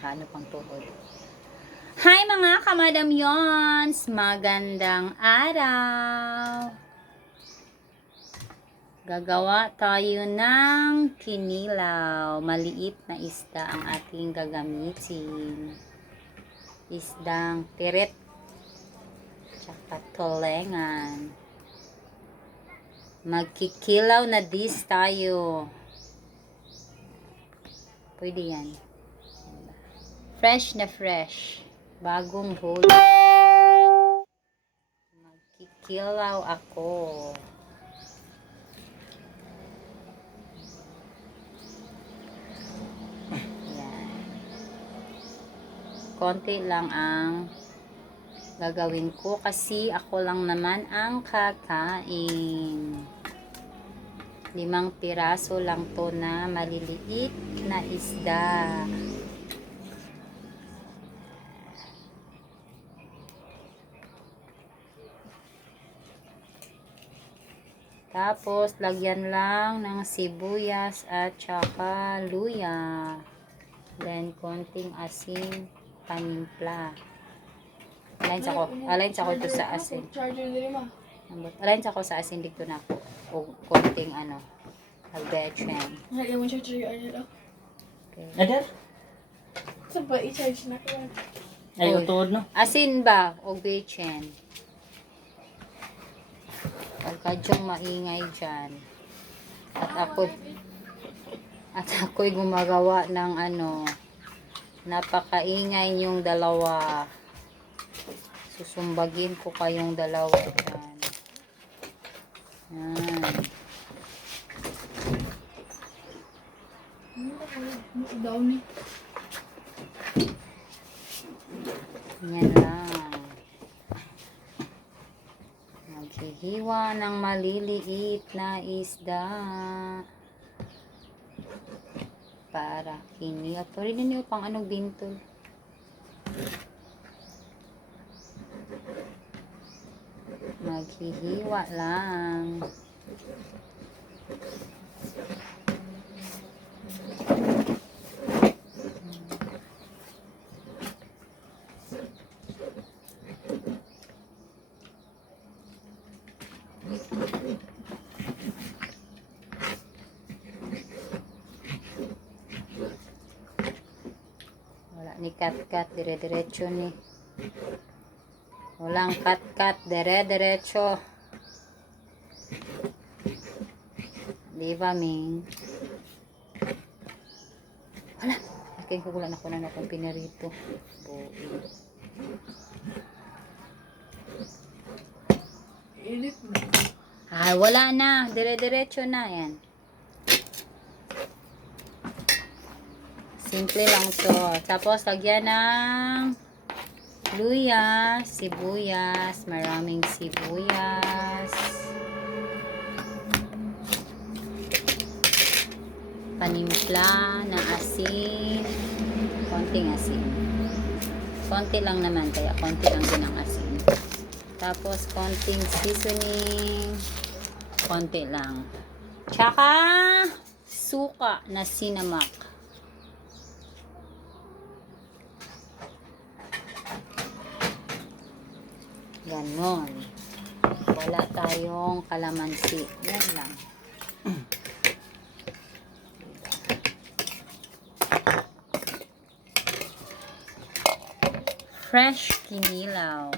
Ano pang tuhod. Hi mga kamadamyons! Magandang araw! Gagawa tayo ng kinilaw. Maliit na isda ang ating gagamitin. Isdang tiret tsaka tulengan. Magkikilaw na dis tayo. Pwede yan. Fresh na fresh. Bagong huli. Magkikilaw ako. Yan. Konti lang ang gagawin ko kasi ako lang naman ang kakain. 5 piraso lang to na maliliit na isda. Tapos, lagyan lang ng sibuyas at saka luya. Then, konting asin, panimpla. Alain sa ko ito sa asin. Alain sa ko sa asin dito na ako. O konting albechem. Lagyan mo charger yung Okay. Nadar? Saan ba i-charge na kaya? Ay, utod no? Asin ba? O bechem. Pagkadyong maingay dyan. At ako'y gumagawa ng napakaingay niyong dalawa. Susumbagin ko kayong dalawa dyan. Yan. Down eh. Yan lang. Maghihiwa ng maliliit na isda. Para kinilaw. Pwede niyo pang bintol. Maghihiwa lang. Wala ni cut-cut, dire-diretso ni. Walang cut-cut, dire-diretso. Di ba, Ming? Wala. Akin kukulan ako na akong pinarito. Edit mo. Ay, wala na. Dire-diretso na yan. Simple lang to. Tapos, lagyan ng luya, sibuyas, maraming sibuyas, panimpla na asin, konting asin. Konti lang naman, kaya konti lang din ang asin. Tapos, konting seasoning, konti lang. Tsaka, suka na sinamak. Ganon. Wala tayong kalamansi. Yan lang. Fresh kinilaw.